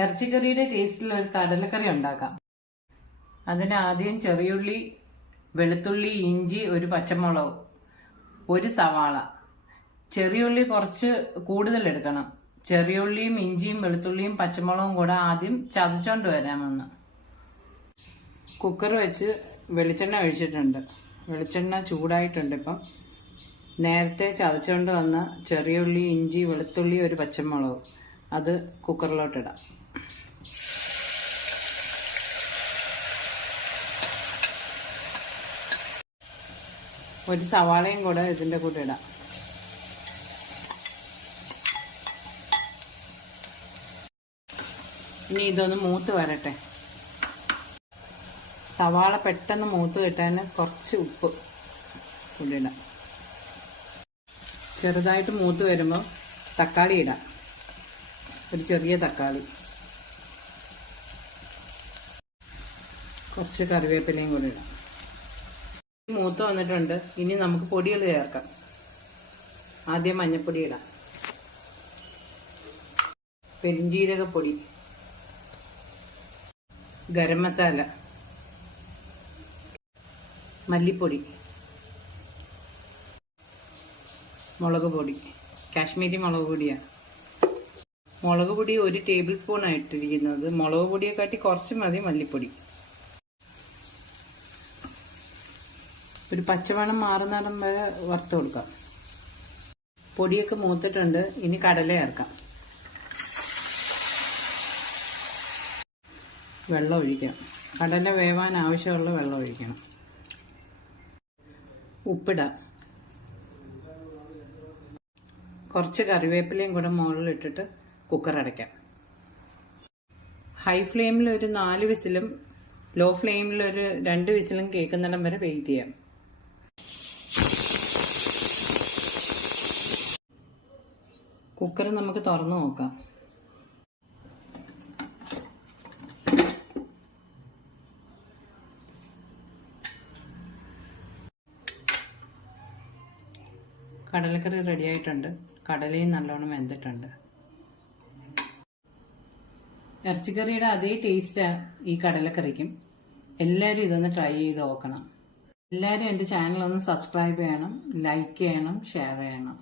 ഇറച്ചിക്കറിയുടെ ടേസ്റ്റിൽ ഒരു കടലക്കറി ഉണ്ടാക്കാം. അതിന് ആദ്യം ചെറിയുള്ളി, വെളുത്തുള്ളി, ഇഞ്ചി, ഒരു പച്ചമുളക്, ഒരു സവാള. ചെറിയുള്ളി കുറച്ച് കൂടുതൽ എടുക്കണം. ചെറിയുള്ളിയും ഇഞ്ചിയും വെളുത്തുള്ളിയും പച്ചമുളകും കൂടെ ആദ്യം ചതച്ചോണ്ട് വരാമെന്ന്. കുക്കർ വെച്ച് വെളിച്ചെണ്ണ ഒഴിച്ചിട്ടുണ്ട്. വെളിച്ചെണ്ണ ചൂടായിട്ടുണ്ട്. ഇപ്പം നേരത്തെ ചതച്ചോണ്ട് വന്ന ചെറിയുള്ളി, ഇഞ്ചി, വെളുത്തുള്ളി, ഒരു പച്ചമുളക് അത് കുക്കറിലോട്ടിടാം. ഒരു സവാളയും കൂടെ ഇതിൻ്റെ കൂടെ ഇടാം. ഇനി ഇതൊന്ന് മൂത്ത് വരട്ടെ. സവാള പെട്ടെന്ന് മൂത്ത് കിട്ടാൻ കുറച്ച് ഉപ്പ് കൂടി ഇടാം. ചെറുതായിട്ട് മൂത്ത് വരുമ്പോൾ തക്കാളി ഇടാം. ഒരു ചെറിയ തക്കാളി, കുറച്ച് കറിവേപ്പിലയും കൂടി ഇടാം. മൂത്ത് വന്നിട്ടുണ്ട്. ഇനി നമുക്ക് പൊടികൾ ചേർക്കാം. ആദ്യം മഞ്ഞൾപ്പൊടി ഇടാം, പെരിഞ്ജീരകപ്പൊടി, ഗരം മസാല, മല്ലിപ്പൊടി, മുളക് പൊടി. കാശ്മീരി മുളക് പൊടിയാണ്. മുളക് പൊടി 1 ടേബിൾ സ്പൂൺ ആയിട്ടിരിക്കുന്നത്. മുളക് പൊടിയെക്കാട്ടി കുറച്ച് മതി മല്ലിപ്പൊടി. ഒരു പച്ചമണം മാറുന്നിടം വരെ വറുത്ത് കൊടുക്കാം. പൊടിയൊക്കെ മൂത്തിട്ടുണ്ട്. ഇനി കടല ചേർക്കാം. വെള്ളം ഒഴിക്കാം. കടല വേവാൻ ആവശ്യമുള്ള വെള്ളം ഒഴിക്കണം. ഉപ്പിടാം. കുറച്ച് കറിവേപ്പിലയും കൂടെ മുകളിലിട്ടിട്ട് കുക്കർ അടയ്ക്കാം. ഹൈ ഫ്ലെയിമിൽ ഒരു 4 വിസിലും ലോ ഫ്ലെയിമിൽ ഒരു 2 വിസിലും കേൾക്കുന്നിടം വരെ വെയിറ്റ് ചെയ്യാം. കുക്കർ നമുക്ക് തുറന്നു നോക്കാം. കടലക്കറി റെഡി ആയിട്ടുണ്ട്. കടലയും നല്ലോണം വെന്തിട്ടുണ്ട്. ഇറച്ചിക്കറിയുടെ അതേ ടേസ്റ്റാണ് ഈ കടലക്കറിക്കും. എല്ലാവരും ഇതൊന്ന് ട്രൈ ചെയ്ത് നോക്കണം. എല്ലാവരും എൻ്റെ ചാനൽ ഒന്ന് സബ്സ്ക്രൈബ് ചെയ്യണം, ലൈക്ക് ചെയ്യണം, ഷെയർ ചെയ്യണം.